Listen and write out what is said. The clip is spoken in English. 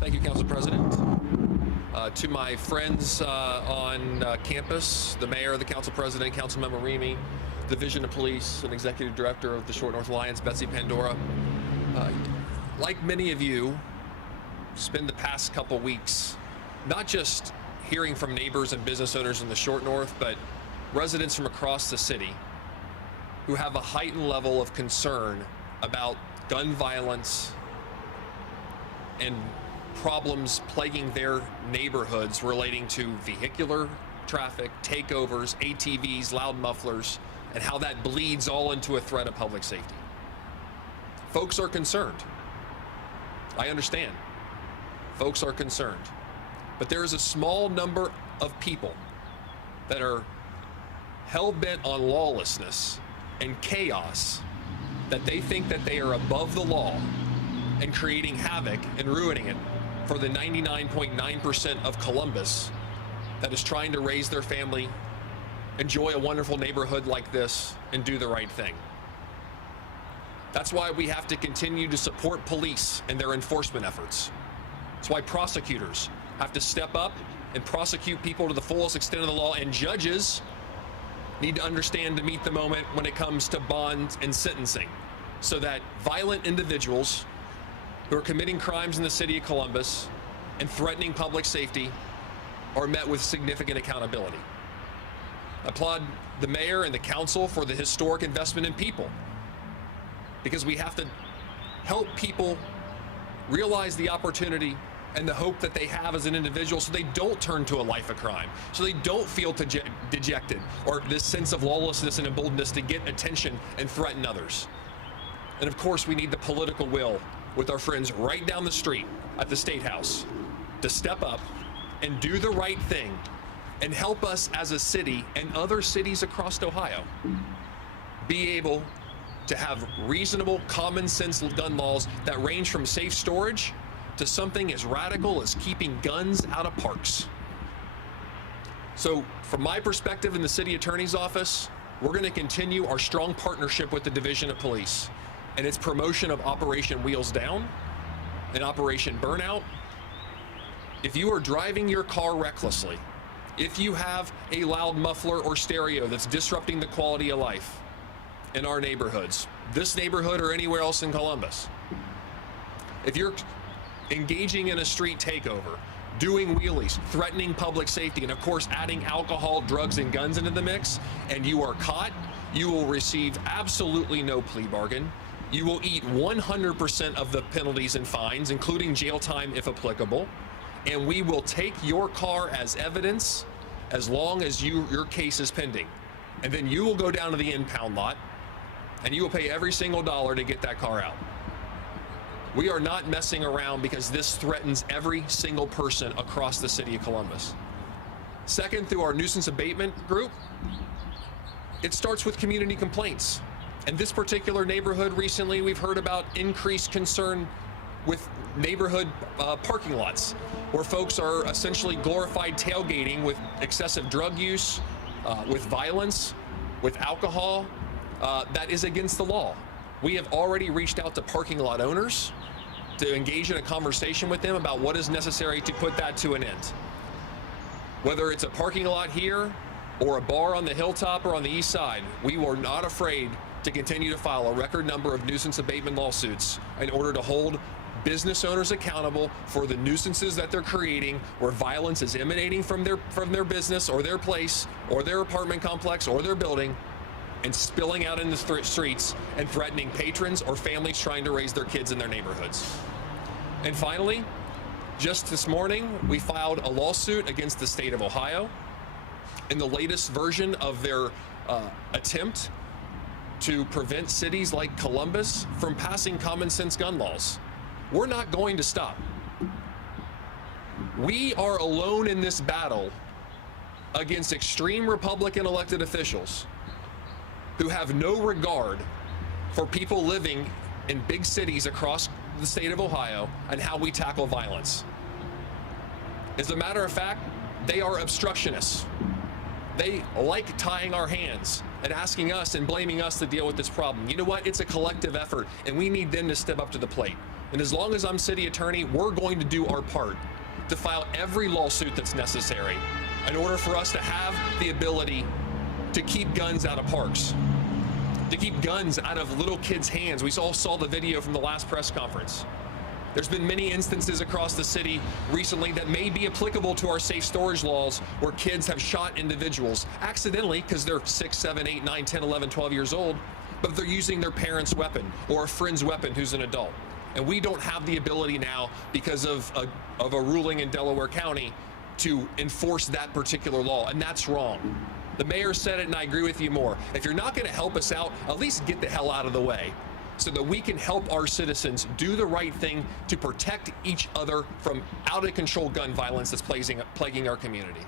Thank you, Council President. To my friends on campus, the mayor, the council president, Councilmember Remy, Division of Police, and Executive Director of the Short North Alliance, Betsy Pandora. Like many of you, spend the past couple weeks not just hearing from neighbors and business owners in the Short North, but residents from across the city who have a heightened level of concern about gun violence and problems plaguing their neighborhoods relating to vehicular traffic, takeovers, ATVs, loud mufflers, and how that bleeds all into a threat of public safety. Folks are concerned. I understand. Folks are concerned. But there is a small number of people that are hell-bent on lawlessness and chaos, that they think that they are above the law and creating havoc and ruining it for the 99.9% of Columbus that is trying to raise their family, enjoy a wonderful neighborhood like this, and do the right thing. That's why we have to continue to support police and their enforcement efforts. That's why prosecutors have to step up and prosecute people to the fullest extent of the law, and judges need to understand to meet the moment when it comes to bond and sentencing, so that violent individuals who are committing crimes in the city of Columbus and threatening public safety are met with significant accountability. I applaud the mayor and the council for the historic investment in people, because we have to help people realize the opportunity and the hope that they have as an individual, so they don't turn to a life of crime, so they don't feel dejected or this sense of lawlessness and emboldenedness to get attention and threaten others. And of course, we need the political will with our friends right down the street at the State House to step up and do the right thing and help us as a city and other cities across Ohio be able to have reasonable, common sense gun laws that range from safe storage to something as radical as keeping guns out of parks. So from my perspective in the city attorney's office, we're going to continue our strong partnership with the Division of Police and its promotion of Operation Wheels Down and Operation Burnout. If you are driving your car recklessly, if you have a loud muffler or stereo that's disrupting the quality of life in our neighborhoods, this neighborhood or anywhere else in Columbus, if you're engaging in a street takeover, doing wheelies, threatening public safety, and of course adding alcohol, drugs, and guns into the mix, and you are caught, you will receive absolutely no plea bargain. You will eat 100% of the penalties and fines, including jail time if applicable, and we will take your car as evidence as long as your case is pending. And then you will go down to the impound lot and you will pay every single dollar to get that car out. We are not messing around, because this threatens every single person across the city of Columbus. Second, through our nuisance abatement group, it starts with community complaints. In this particular neighborhood recently, we've heard about increased concern with neighborhood parking lots, where folks are essentially glorified tailgating with excessive drug use, with violence, with alcohol. That is against the law. We have already reached out to parking lot owners to engage in a conversation with them about what is necessary to put that to an end. Whether it's a parking lot here or a bar on the hilltop or on the east side, we were not afraid to continue to file a record number of nuisance abatement lawsuits in order to hold business owners accountable for the nuisances that they're creating, where violence is emanating from their business or their place or their apartment complex or their building, and spilling out in the streets and threatening patrons or families trying to raise their kids in their neighborhoods. And finally, just this morning, we filed a lawsuit against the state of Ohio in the latest version of their attempt to prevent cities like Columbus from passing common sense gun laws. We're not going to stop. We are alone in this battle against extreme Republican elected officials who have no regard for people living in big cities across the state of Ohio and how we tackle violence. As a matter of fact, they are obstructionists. They like tying our hands and asking us and blaming us to deal with this problem. You know what? It's a collective effort, and we need them to step up to the plate. And as long as I'm city attorney, we're going to do our part to file every lawsuit that's necessary in order for us to have the ability to keep guns out of parks, to keep guns out of little kids' hands. We all saw the video from the last press conference. There's been many instances across the city recently that may be applicable to our safe storage laws where kids have shot individuals accidentally because they're 6, 7, 8, 9, 10, 11, 12 years old, but they're using their parent's weapon or a friend's weapon who's an adult. And we don't have the ability now because of a ruling in Delaware County to enforce that particular law, and that's wrong. The mayor said it, and I agree with you more. If you're not going to help us out, at least get the hell out of the way so that we can help our citizens do the right thing to protect each other from out-of-control gun violence that's plaguing our community.